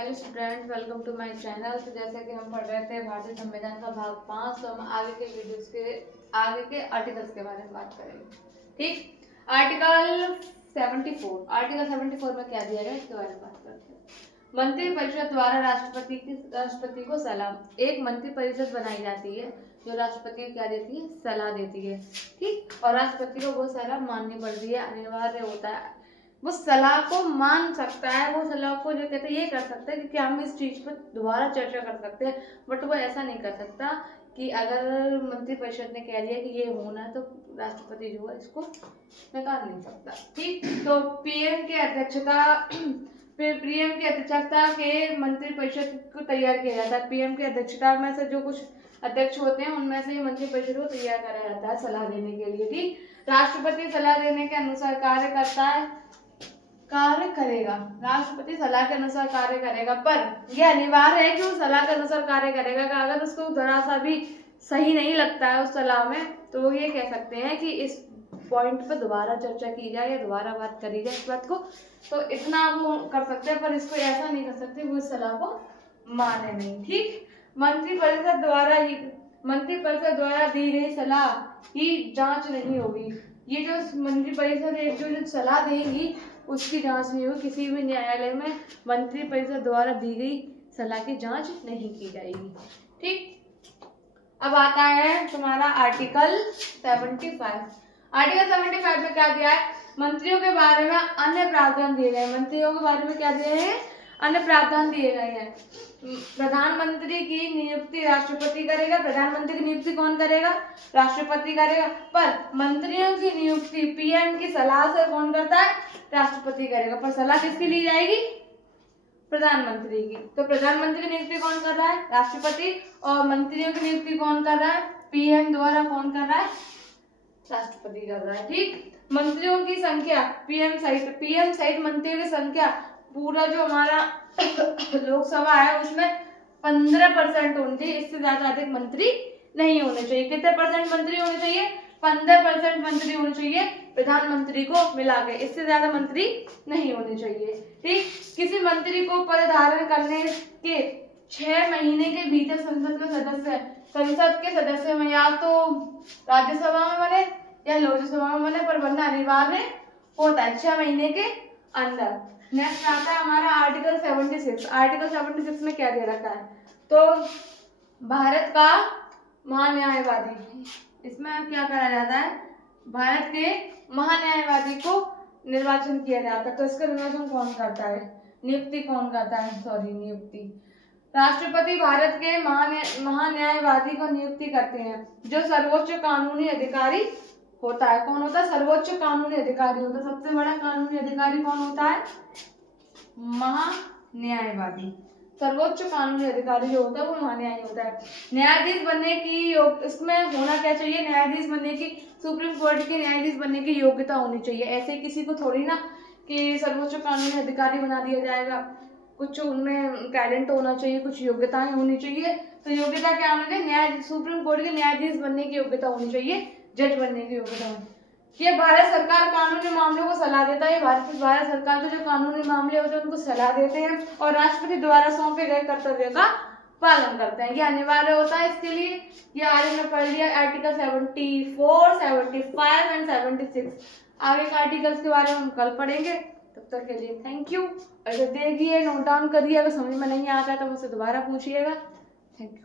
Hello student, welcome to my channel. तो जैसे कि हम पढ़ रहे थे भारतीय संविधान का भाग 5, तो हम आगे के आर्टिकल्स के बारे में बात करेंगे। ठीक, आर्टिकल 74 में क्या दिया गया इसके बारे में बात करते हैं। मंत्री परिषद द्वारा राष्ट्रपति को सलाह। एक मंत्री परिषद बनाई जाती है जो राष्ट्रपति को क्या देती है, सलाह देती है। ठीक, और राष्ट्रपति को वो सलाह माननी पड़ती है, अनिवार्य होता है। वो सलाह को मान सकता है, वो सलाह को जो कहते हैं ये कर सकता है कि हम इस चीज पर दोबारा चर्चा कर सकते हैं, बट वो ऐसा नहीं कर सकता कि अगर मंत्रिपरिषद ने कह दिया कि ये होना है तो राष्ट्रपति जो है इसको नकार नहीं सकता। ठीक, तो पीएम की अध्यक्षता के मंत्रिपरिषद को तैयार किया जाता है। पीएम की अध्यक्षता में से जो कुछ अध्यक्ष होते हैं उनमें से मंत्रिपरिषद को तैयार करा जाता है सलाह देने के लिए। ठीक, राष्ट्रपति सलाह देने के अनुसार कार्य करेगा। राष्ट्रपति सलाह के अनुसार कार्य करेगा, पर यह अनिवार्य है कि वो सलाह के अनुसार कार्य करेगा। अगर उसको जरा सा भी सही नहीं लगता है उस सलाह में, तो वो ये कह सकते हैं कि इस पॉइंट पर दोबारा चर्चा की जाए या दोबारा बात करी जाए इस बात को। तो इतना वो कर सकते हैं, पर इसको ऐसा नहीं कर सकते वो इस सलाह को माने नहीं। ठीक, मंत्रिपरिषद द्वारा दी गई सलाह की जांच नहीं होगी। ये जो मंत्रिपरिषद जो सलाह देगी उसकी जांच नहीं होगी। किसी भी न्यायालय में मंत्रिपरिषद द्वारा दी गई सलाह की जांच नहीं की जाएगी। ठीक, अब आता है तुम्हारा आर्टिकल 75। आर्टिकल 75 में क्या दिया है, मंत्रियों के बारे में अन्य प्रावधान दिए गए। मंत्रियों के बारे में क्या दिए हैं, अन्य प्रावधान दिए गए हैं। प्रधानमंत्री की नियुक्ति राष्ट्रपति करेगा। प्रधानमंत्री की नियुक्ति कौन करेगा, राष्ट्रपति करेगा। पर मंत्रियों की नियुक्ति पीएम की सलाह से कौन करता है, राष्ट्रपति करेगा। पर सलाह किसकी ली जाएगी, प्रधानमंत्री की। तो प्रधानमंत्री की नियुक्ति कौन कर रहा है, राष्ट्रपति। और मंत्रियों की नियुक्ति कौन कर रहा है, पीएम द्वारा कौन कर रहा है, राष्ट्रपति कर रहा है। ठीक, मंत्रियों की संख्या पीएम सहित मंत्रियों की संख्या पूरा जो हमारा लोकसभा है उसमें 15% होनी चाहिए। इससे ज्यादा अधिक मंत्री नहीं होने चाहिए। कितने परसेंट मंत्री होने चाहिए, 15% मंत्री होने चाहिए प्रधानमंत्री को मिला के। इससे ज्यादा मंत्री नहीं होने चाहिए। ठीक, किसी मंत्री को पद धारण करने के 6 महीने के भीतर संसद के सदस्य में या तो राज्यसभा में बने या लोकसभा में बने, पर बनना अनिवार्य होता है 6 महीने के अंदर। नेक्स्ट आता है हमारा आर्टिकल 76। आर्टिकल 76 में क्या दे रखा है, तो भारत का महान्यायवादी, इसमें क्या करा जाता है, भारत के महान्यायवादी को निर्वाचन किया जाता है। तो इसका निर्वाचन कौन करता है, नियुक्ति कौन करता है, नियुक्ति राष्ट्रपति भारत के महान्यायवादी को नियुक्ति करते हैं, जो सर्वोच्च कानूनी अधिकारी होता है। कौन होता है, सर्वोच्च कानूनी अधिकारी होता है। सबसे बड़ा कानूनी अधिकारी कौन होता है, महान्यायवादी। सर्वोच्च कानूनी अधिकारी जो होता है वो महान्यायी होता है। न्यायाधीश बनने की इसमें होना क्या चाहिए, न्यायाधीश बनने की, सुप्रीम कोर्ट के न्यायाधीश बनने की योग्यता होनी चाहिए। ऐसे किसी को थोड़ी ना कि सर्वोच्च कानूनी अधिकारी बना दिया जाएगा। कुछ उनमें टैलेंट होना चाहिए, कुछ योग्यताएं होनी चाहिए। तो योग्यता क्या होनी चाहिए, सुप्रीम कोर्ट के न्यायाधीश बनने की योग्यता होनी चाहिए, जज बनने की योग्यता होनी। ये भारत सरकार कानूनी मामलों को सलाह देता है। भारत सरकार के जो कानूनी मामले होते हैं उनको सलाह देते हैं और राष्ट्रपति द्वारा सौंपे गए कर्तव्यों का पालन करते हैं। ये अनिवार्य होता है इसके लिए। ये आज हमने पढ़ लिया आर्टिकल 74, 75 एंड 76। आगे के आर्टिकल्स के बारे में हम कल पढ़ेंगे। तब तक के लिए थैंक यू। अगर देखिए, नोट डाउन करिए, अगर समझ में नहीं आता है तो मुझसे दोबारा पूछिएगा। Thank you.